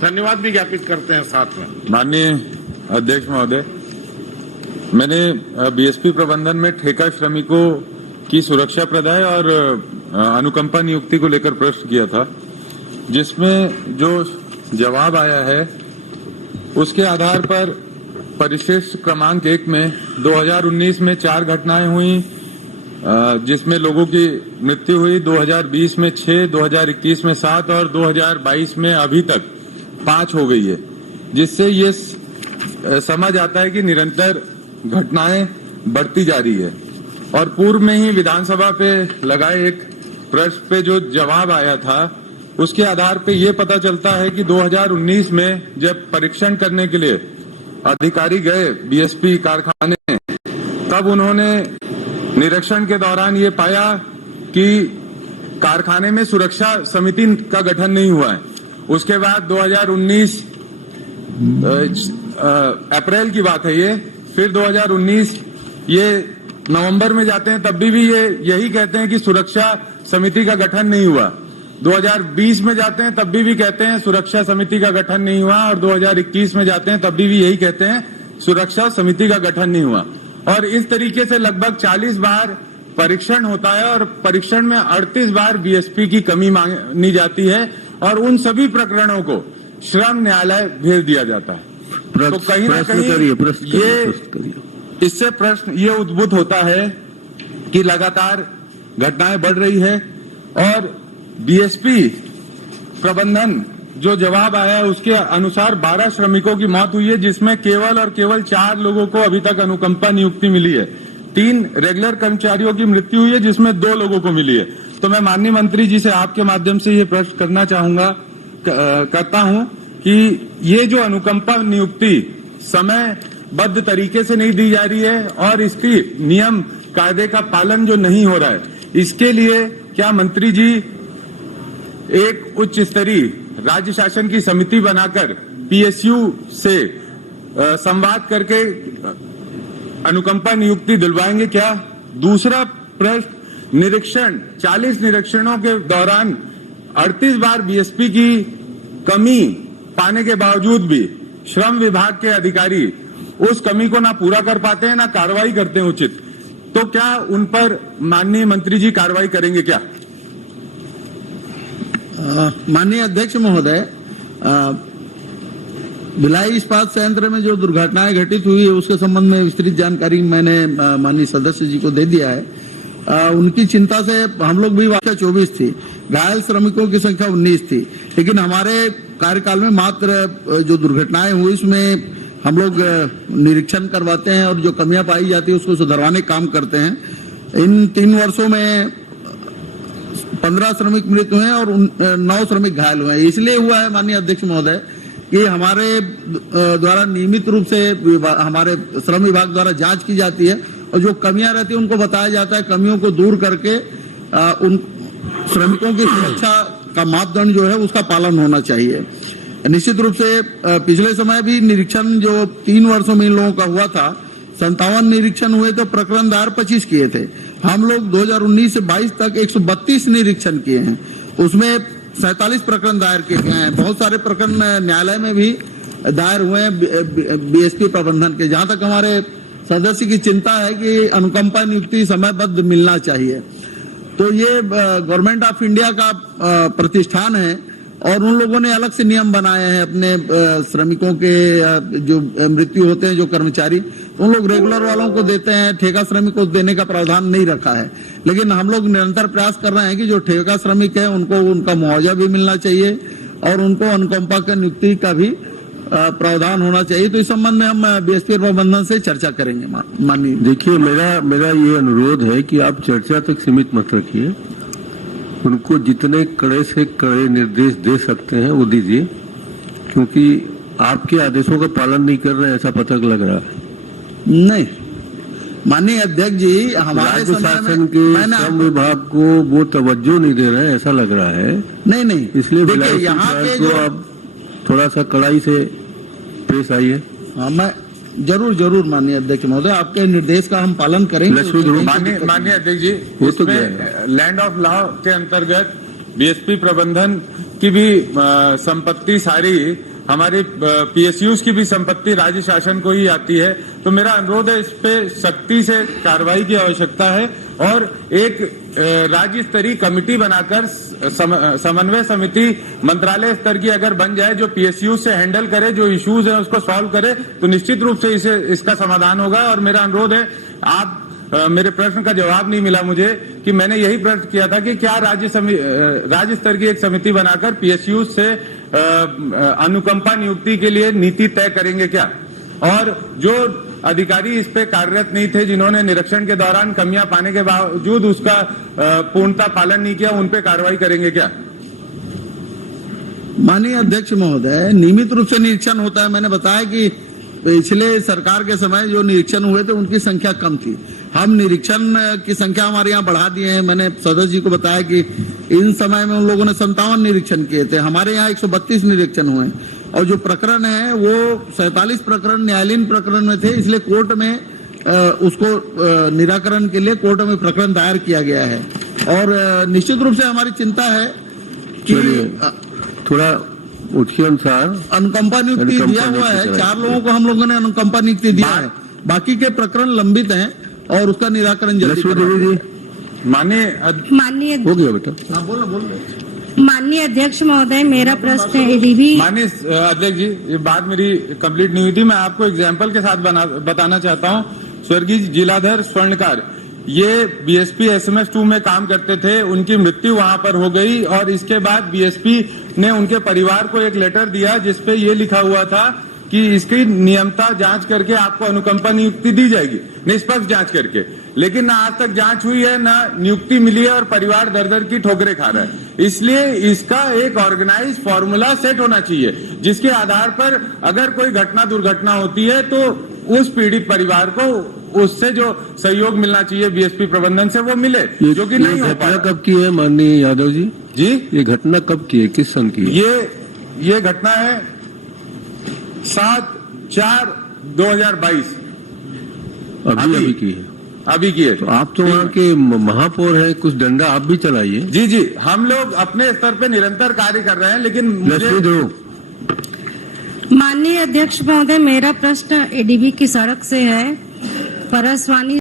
धन्यवाद भी ज्ञापित करते हैं साथ में। माननीय अध्यक्ष महोदय, मैंने बीएसपी प्रबंधन में ठेका श्रमिकों की सुरक्षा प्रदाय और अनुकंपा नियुक्ति को लेकर प्रश्न किया था, जिसमें जो जवाब आया है उसके आधार पर परिशिष्ट क्रमांक 1 में 2019 में 4 घटनाएं हुई, जिसमें लोगों की मृत्यु हुई। 2020 में 6, 2021 में 7 और 2022 में अभी तक 5 हो गई है, जिससे ये समझ आता है कि निरंतर घटनाएं बढ़ती जा रही है। और पूर्व में ही विधानसभा पे लगाए एक प्रश्न पे जो जवाब आया था उसके आधार पे ये पता चलता है कि 2019 में जब परीक्षण करने के लिए अधिकारी गए बीएसपी कारखाने, तब उन्होंने निरीक्षण के दौरान ये पाया कि कारखाने में सुरक्षा समिति का गठन नहीं हुआ है। उसके बाद 2019 अप्रैल की बात है ये, फिर 2019 ये नवंबर में जाते हैं, तब भी ये यही कहते हैं कि सुरक्षा समिति का गठन नहीं हुआ। 2020 में जाते हैं तब भी कहते हैं सुरक्षा समिति का गठन नहीं हुआ, और 2021 में जाते हैं तब भी यही कहते हैं सुरक्षा समिति का गठन नहीं हुआ। और इस तरीके से लगभग 40 बार परीक्षण होता है और परीक्षण में 38 बार बीएसपी की कमी मांगी जाती है और उन सभी प्रकरणों को श्रम न्यायालय भेज दिया जाता है। तो कहीं ना कहीं ये इससे प्रश्न ये उद्भूत होता है कि लगातार घटनाएं बढ़ रही है और बीएसपी प्रबंधन जो जवाब आया है उसके अनुसार 12 श्रमिकों की मौत हुई है, जिसमें केवल और केवल 4 लोगों को अभी तक अनुकंपा नियुक्ति मिली है। 3 रेगुलर कर्मचारियों की मृत्यु हुई है, जिसमें 2 लोगों को मिली है। तो मैं माननीय मंत्री जी से आपके माध्यम से ये प्रश्न करना करता हूं कि ये जो अनुकंपा नियुक्ति समयबद्ध तरीके से नहीं दी जा रही है और इसकी नियम कायदे का पालन जो नहीं हो रहा है, इसके लिए क्या मंत्री जी एक उच्च स्तरीय राज्य शासन की समिति बनाकर पीएसयू से संवाद करके अनुकंपा नियुक्ति दिलवाएंगे क्या? दूसरा प्रश्न, निरीक्षण 40 निरीक्षणों के दौरान 38 बार बीएसपी की कमी पाने के बावजूद भी श्रम विभाग के अधिकारी उस कमी को ना पूरा कर पाते हैं ना कार्रवाई करते हैं उचित, तो क्या उन पर माननीय मंत्री जी कार्रवाई करेंगे क्या? माननीय अध्यक्ष महोदय, भिलाई इस्पात संयंत्र में जो दुर्घटनाएं घटित हुई है उसके संबंध में विस्तृत जानकारी मैंने माननीय सदस्य जी को दे दिया है। उनकी चिंता से हम लोग भी वाक़या 24 थी, घायल श्रमिकों की संख्या 19 थी, लेकिन हमारे कार्यकाल में मात्र जो दुर्घटनाएं हुई उसमें हम लोग निरीक्षण करवाते हैं और जो कमियां पाई जाती है उसको सुधरवाने काम करते हैं। इन 3 वर्षों में 15 श्रमिक मृत हुए हैं और 9 श्रमिक घायल हुए हैं। इसलिए हुआ है माननीय अध्यक्ष महोदय कि हमारे द्वारा नियमित रूप से हमारे श्रम विभाग द्वारा जांच की जाती है और जो कमियां रहती है उनको बताया जाता है। कमियों को दूर करके उन श्रमिकों की सुरक्षा का मापदंड जो है उसका पालन होना चाहिए। निश्चित रूप से पिछले समय भी निरीक्षण जो 3 वर्षों में इन लोगों का हुआ था, 57 निरीक्षण हुए तो प्रकरण दायर 25 किए थे। हम लोग 2019 से 22 तक 132 निरीक्षण किए हैं, उसमें 47 प्रकरण दायर किए गए हैं। बहुत सारे प्रकरण न्यायालय में भी दायर हुए हैं बीएसपी प्रबंधन के। जहां तक हमारे सदस्य की चिंता है कि अनुकंपा नियुक्ति समयबद्ध मिलना चाहिए, तो ये गवर्नमेंट ऑफ इंडिया का प्रतिष्ठान है और उन लोगों ने अलग से नियम बनाए हैं अपने श्रमिकों के जो मृत्यु होते हैं जो कर्मचारी, उन लोग रेगुलर वालों को देते हैं, ठेका श्रमिक को देने का प्रावधान नहीं रखा है। लेकिन हम लोग निरंतर प्रयास कर रहे हैं कि जो ठेका श्रमिक है उनको उनका मुआवजा भी मिलना चाहिए और उनको अनुकंपा की नियुक्ति का भी प्रावधान होना चाहिए। तो इस संबंध में हम बीएसपी प्रबंधन से चर्चा करेंगे। माननीय देखिए, मेरा ये अनुरोध है कि आप चर्चा तक सीमित मत रखिए, उनको जितने कड़े से कड़े निर्देश दे सकते हैं वो दीजिए, क्योंकि आपके आदेशों का पालन नहीं कर रहे हैं ऐसा पता लग रहा है। नहीं माननीय अध्यक्ष जी, हमारे शासन के श्रम विभाग को वो तवज्जो नहीं दे रहे हैं ऐसा लग रहा है। नहीं इसलिए यहाँ पे जो आप थोड़ा सा कड़ाई से पेश आइए। हाँ, मैं जरूर माननीय अध्यक्ष महोदय, आपके निर्देश का हम पालन करेंगे। माननीय अध्यक्ष जी, इसमें लैंड ऑफ लॉ के अंतर्गत बीएसपी प्रबंधन की भी संपत्ति सारी हमारे पीएसयूज की भी संपत्ति राज्य शासन को ही आती है। तो मेरा अनुरोध है, इस पे सख्ती से कार्रवाई की आवश्यकता है और एक राज्य स्तरीय कमेटी बनाकर समन्वय समिति मंत्रालय स्तर की अगर बन जाए, जो पीएसयू से हैंडल करे, जो इश्यूज है उसको सॉल्व करे, तो निश्चित रूप से इसका समाधान होगा। और मेरा अनुरोध है, आप मेरे प्रश्न का जवाब नहीं मिला मुझे कि मैंने यही प्रश्न किया था कि क्या राज्य स्तर की एक समिति बनाकर पीएसयू से अनुकंपा नियुक्ति के लिए नीति तय करेंगे क्या, और जो अधिकारी इस पे कार्यरत नहीं थे, जिन्होंने निरीक्षण के दौरान कमियां पाने के बावजूद उसका पूर्णतः पालन नहीं किया, उन पे कार्रवाई करेंगे क्या? माननीय अध्यक्ष महोदय, नियमित रूप से निरीक्षण होता है। मैंने बताया कि पिछले सरकार के समय जो निरीक्षण हुए थे उनकी संख्या कम थी। हम निरीक्षण की संख्या हमारे यहाँ बढ़ा दिए हैं। मैंने सदस्य जी को बताया कि इन समय में उन लोगों ने 57 निरीक्षण किए थे, हमारे यहाँ 132 निरीक्षण हुए और जो प्रकरण है वो 47 प्रकरण न्यायालयीन प्रकरण में थे, इसलिए कोर्ट में उसको निराकरण के लिए कोर्ट में प्रकरण दायर किया गया है। और निश्चित रूप से हमारी चिंता है कि थोड़ा उसके अनुसार अनुकंपा नियुक्ति दिया हुआ है, 4 लोगों को हम लोगों ने अनुकंपा नियुक्ति दिया है, बाकी के प्रकरण लंबित हैं और उसका निराकरण जल्दी माननीय हो गया बेटा। हाँ, बोलो। माननीय अध्यक्ष महोदय, मेरा प्रश्न एडीबी। माननीय अध्यक्ष जी, ये बात मेरी कंप्लीट नहीं हुई थी। मैं आपको एग्जाम्पल के साथ बताना चाहता हूँ। स्वर्गीय जिलाधर स्वर्णकार, ये बीएसपी एसएमएस 2 में काम करते थे, उनकी मृत्यु वहां पर हो गई और इसके बाद बीएसपी ने उनके परिवार को एक लेटर दिया जिसपे ये लिखा हुआ था कि इसकी नियमता जांच करके आपको अनुकंपा नियुक्ति दी जाएगी, निष्पक्ष जांच करके। लेकिन ना आज तक जांच हुई है, ना नियुक्ति मिली है और परिवार दर दर की ठोकरें खा रहा है। इसलिए इसका एक ऑर्गेनाइज फॉर्मूला सेट होना चाहिए, जिसके आधार पर अगर कोई घटना दुर्घटना होती है तो उस पीड़ित परिवार को उससे जो सहयोग मिलना चाहिए बीएसपी प्रबंधन से वो मिले, जो कि नहीं हो घटना कब की है माननीय यादव जी? जी, ये घटना कब की है, किस सन की है? ये घटना है 7/4/2022। अभी की है? अभी की है। तो आप तो वहाँ के महापौर हैं, कुछ डंडा आप भी चलाइए। जी, हम लोग अपने स्तर पे निरंतर कार्य कर रहे हैं, लेकिन मुझे माननीय अध्यक्ष महोदय, मेरा प्रश्न एडीबी की सड़क से है। परसवानी